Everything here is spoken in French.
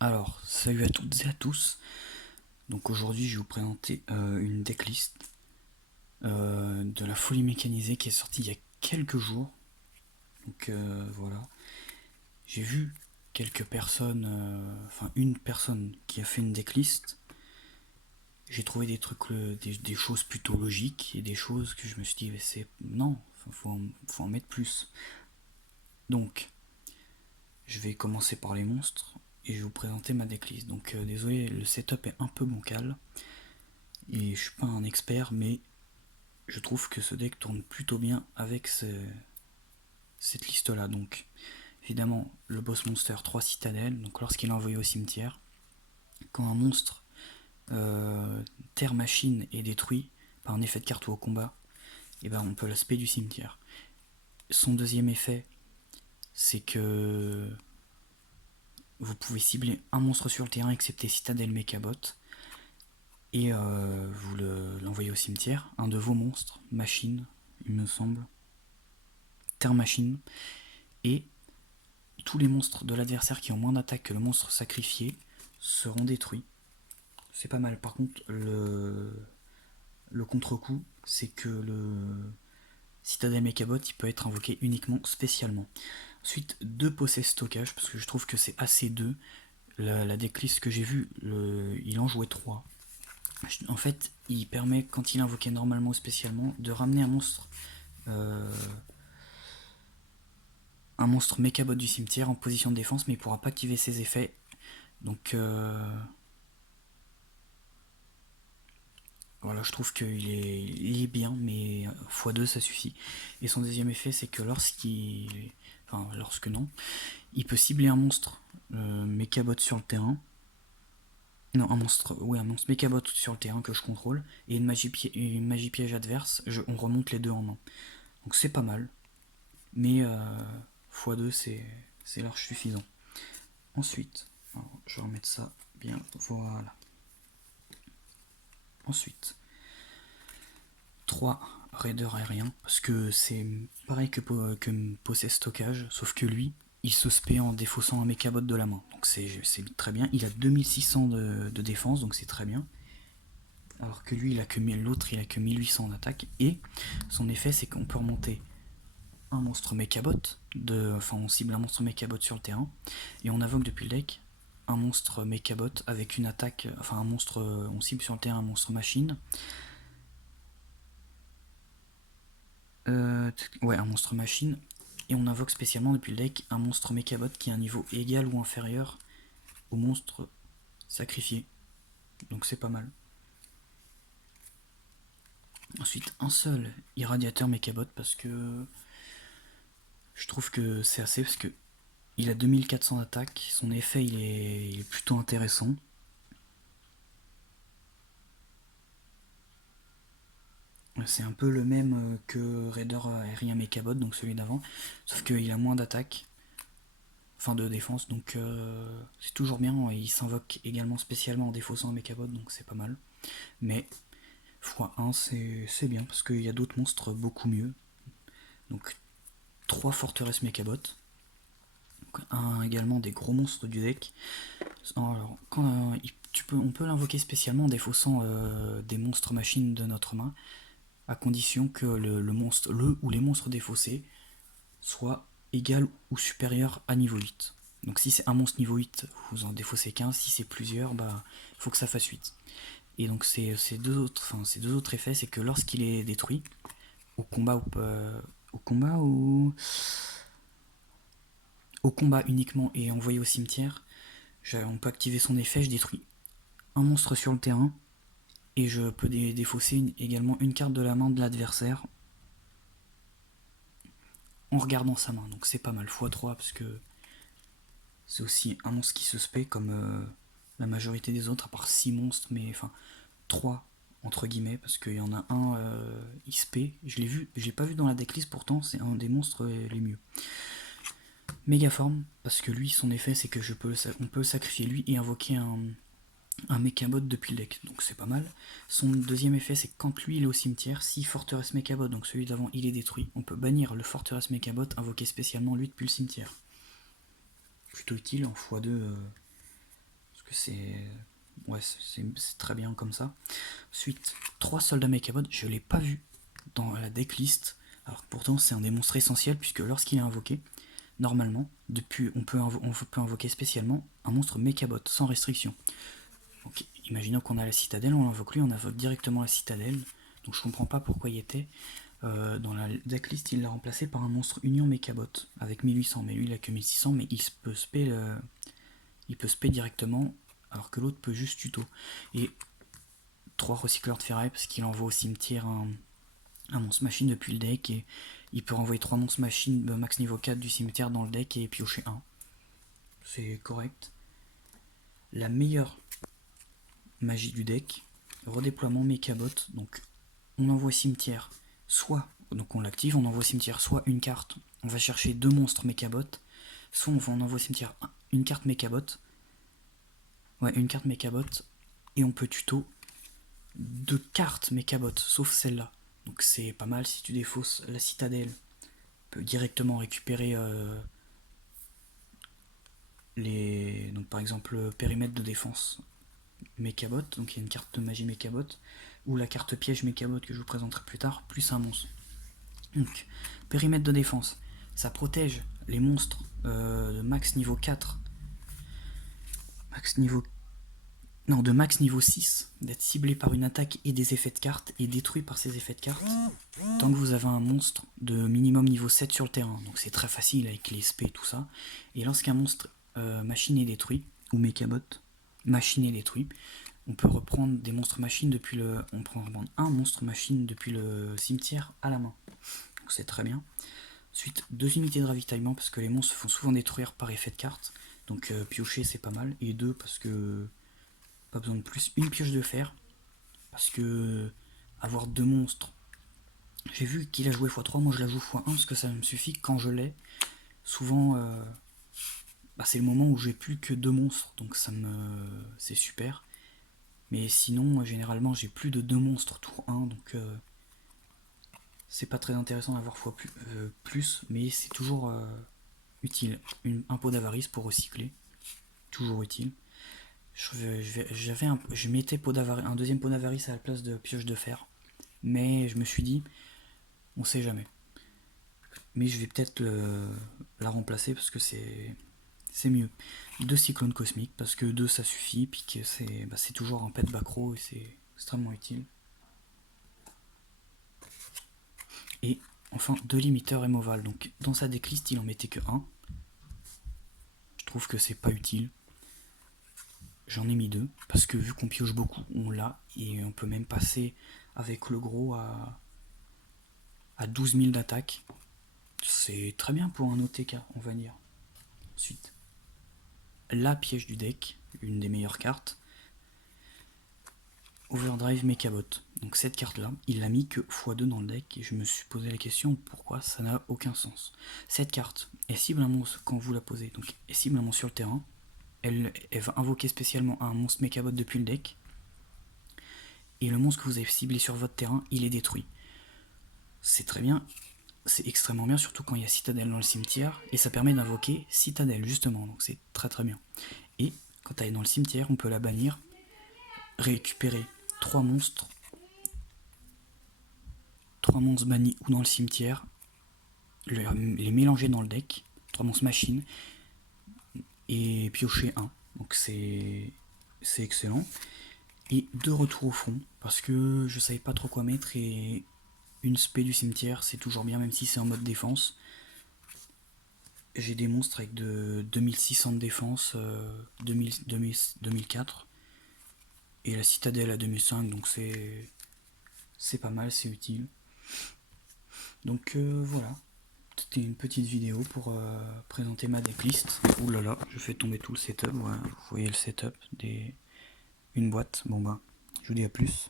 Alors, salut à toutes et à tous. Donc aujourd'hui, je vais vous présenter une decklist de la folie mécanisée qui est sortie il y a quelques jours. Donc voilà. J'ai vu quelques personnes, enfin une personne qui a fait une decklist. J'ai trouvé des trucs, des choses plutôt logiques et des choses que je me suis dit, mais c'est non, faut en mettre plus. Donc, je vais commencer par les monstres et je vais vous présenter ma decklist. Donc désolé, le setup est un peu bancal. Et je suis pas un expert, mais je trouve que ce deck tourne plutôt bien avec cette liste là. Donc évidemment le boss monster 3 citadelles, donc lorsqu'il est envoyé au cimetière, quand un monstre terre machine est détruit par un effet de carte ou au combat, et ben on peut l'aspect du cimetière. Son deuxième effet, c'est que vous pouvez cibler un monstre sur le terrain excepté citadelle mechabot et vous l'envoyez au cimetière, un de vos monstres, machine, il me semble, terre machine, et tous les monstres de l'adversaire qui ont moins d'attaque que le monstre sacrifié seront détruits. C'est pas mal. Par contre, le contre-coup, c'est que le Citadel Mechabot, il peut être invoqué uniquement spécialement. Ensuite, deux possès stockage, parce que je trouve que c'est assez deux. La decklist que j'ai vue, il en jouait 3. En fait, il permet, quand il est invoqué normalement ou spécialement, de ramener euh, un monstre Mechabot du cimetière en position de défense, mais il pourra pas activer ses effets. Donc voilà, je trouve qu'il est bien, mais x2 ça suffit. Et son deuxième effet, c'est que lorsqu'il. Enfin, lorsque non, il peut cibler un monstre Mechabot sur le terrain. Non, un monstre Mechabot sur le terrain que je contrôle, et une magie piège adverse, on remonte les deux en main. Donc c'est pas mal, mais x2 c'est large suffisant. Ensuite, alors, je vais remettre ça bien, voilà. Ensuite, 3 raiders aériens, parce que c'est pareil que Possess Stockage, sauf que lui, il se spé en défaussant un mechabot de la main. Donc c'est très bien. Il a 2600 de défense, donc c'est très bien. Alors que lui, l'autre, il a que 1800 d'attaque. Et son effet, c'est qu'on peut remonter un monstre mechabot, enfin on cible un monstre mechabot sur le terrain, et on invoque depuis le deck un monstre mechabot avec une attaque, enfin un monstre, on cible sur le terrain un monstre machine, ouais, un monstre machine, et on invoque spécialement depuis le deck un monstre mechabot qui a un niveau égal ou inférieur au monstre sacrifié. Donc c'est pas mal. Ensuite, un seul irradiateur mechabot parce que je trouve que c'est assez, parce que il a 2400 d'attaque, son effet il est plutôt intéressant. C'est un peu le même que Raider aérien Mechabot, donc celui d'avant, sauf qu'il a moins d'attaque, enfin de défense, donc c'est toujours bien. Il s'invoque également spécialement en défaussant un Mechabot, donc c'est pas mal. Mais x1 c'est bien, parce qu'il y a d'autres monstres beaucoup mieux. Donc 3 forteresses Mechabot, également des gros monstres du deck. Alors, on peut l'invoquer spécialement en défaussant des monstres machines de notre main, à condition que le ou les monstres défaussés soit égal ou supérieur à niveau 8. Donc si c'est un monstre niveau 8, vous en défaussez 15. Si c'est plusieurs, bah il faut que ça fasse 8. Et donc ces deux autres effets, c'est que lorsqu'il est détruit, au combat au combat ou au combat uniquement et envoyé au cimetière, on peut activer son effet, je détruis un monstre sur le terrain et je peux défausser également une carte de la main de l'adversaire en regardant sa main. Donc c'est pas mal, x3, parce que c'est aussi un monstre qui se spé comme la majorité des autres, à part 6 monstres, mais enfin 3 entre guillemets, parce qu'il y en a un il spé, je l'ai pas vu dans la decklist, pourtant c'est un des monstres les mieux. Mégaforme, parce que lui son effet c'est que on peut sacrifier lui et invoquer un Mechabot depuis le deck, donc c'est pas mal. Son deuxième effet, c'est que quand lui il est au cimetière, si Forteresse Mechabot, donc celui d'avant, il est détruit, on peut bannir le Forteresse Mechabot, invoquer spécialement lui depuis le cimetière. Plutôt utile en x2 que c'est... Ouais, c'est très bien comme ça. Ensuite, 3 soldats Mechabot, je ne l'ai pas vu dans la decklist. Alors pourtant c'est un des monstres essentiels puisque lorsqu'il est invoqué, normalement, on peut invoquer spécialement un monstre Mechabot sans restriction. Donc imaginons qu'on a la citadelle, on l'invoque lui, on invoque directement la citadelle. Donc je comprends pas pourquoi il était. Dans la decklist, il l'a remplacé par un monstre Union Mechabot avec 1800, mais lui il a que 1600, mais il peut spé directement, alors que l'autre peut juste tuto. Et 3 recycleurs de ferraille parce qu'il envoie au cimetière un monstre machine depuis le deck, et il peut renvoyer 3 monstres machine max niveau 4 du cimetière dans le deck et piocher 1. C'est correct. La meilleure magie du deck, redéploiement Mechabot, donc on envoie au cimetière, soit, donc on l'active, on envoie au cimetière soit une carte, on va chercher 2 monstres Mechabot, soit on envoie au cimetière une carte Mechabot, ouais, une carte Mechabot, et on peut tuto 2 cartes Mechabot, sauf celle-là. Donc c'est pas mal si tu défausses la citadelle. Tu peux directement récupérer donc par exemple périmètre de défense Mechabot, donc il y a une carte de magie Mechabot, ou la carte piège Mechabot que je vous présenterai plus tard, plus un monstre. Donc périmètre de défense, ça protège les monstres de max niveau 4, de max niveau 6, d'être ciblé par une attaque et des effets de carte, et détruit par ces effets de carte, tant que vous avez un monstre de minimum niveau 7 sur le terrain. Donc c'est très facile avec les SP et tout ça. Et lorsqu'un monstre machine est détruit, ou Mechabot machine est détruit, on peut reprendre des monstres machines depuis le... On peut reprendre un monstre machine depuis le cimetière à la main. Donc c'est très bien. Ensuite, 2 unités de ravitaillement, parce que les monstres se font souvent détruire par effet de carte. Donc piocher c'est pas mal. Et 2 parce que... Pas besoin de plus. Une pioche de fer. Parce que... Avoir 2 monstres... J'ai vu qu'il a joué x3, moi je la joue x1 parce que ça me suffit quand je l'ai. Souvent... c'est le moment où j'ai plus que 2 monstres, donc c'est super. Mais sinon, généralement, j'ai plus de 2 monstres tour 1, donc c'est pas très intéressant d'avoir plus, mais c'est toujours utile. Un pot d'avarice pour recycler, toujours utile. Je mettais un deuxième pot d'avarice à la place de pioche de fer, mais je me suis dit, on sait jamais. Mais je vais peut-être la remplacer parce que c'est mieux. 2 cyclones cosmiques, parce que 2 ça suffit, puis que c'est toujours un pet backrow et c'est extrêmement utile. Et enfin 2 limiteurs Emoval. Donc dans sa decklist il en mettait que 1. Je trouve que c'est pas utile. J'en ai mis 2, parce que vu qu'on pioche beaucoup, on l'a, et on peut même passer avec le gros à 12 000 d'attaque. C'est très bien pour un OTK, on va dire. Ensuite, la piège du deck, une des meilleures cartes, Overdrive Mechabot. Donc cette carte là, il l'a mis que x2 dans le deck, et je me suis posé la question pourquoi, ça n'a aucun sens. Cette carte est cible un monstre quand vous la posez, donc est cible un monstre sur le terrain, elle va invoquer spécialement un monstre Mechabot depuis le deck, et le monstre que vous avez ciblé sur votre terrain, il est détruit. C'est très bien, c'est extrêmement bien, surtout quand il y a Citadelle dans le cimetière, et ça permet d'invoquer Citadelle justement, donc c'est très très bien. Et quand elle est dans le cimetière, on peut la bannir, récupérer 3 monstres bannis ou dans le cimetière, les mélanger dans le deck, 3 monstres machines, et piocher 1. Donc c'est excellent. Et 2 retours au front, parce que je savais pas trop quoi mettre, et une spé du cimetière c'est toujours bien, même si c'est en mode défense. J'ai des monstres avec de 2600 de défense, 2004, et la citadelle à 2005, donc c'est pas mal, c'est utile. Donc voilà, c'était une petite vidéo pour présenter ma decklist. Ouh là là, je fais tomber tout le setup, voilà. Vous voyez le setup, une boîte. Bon bah, je vous dis à plus.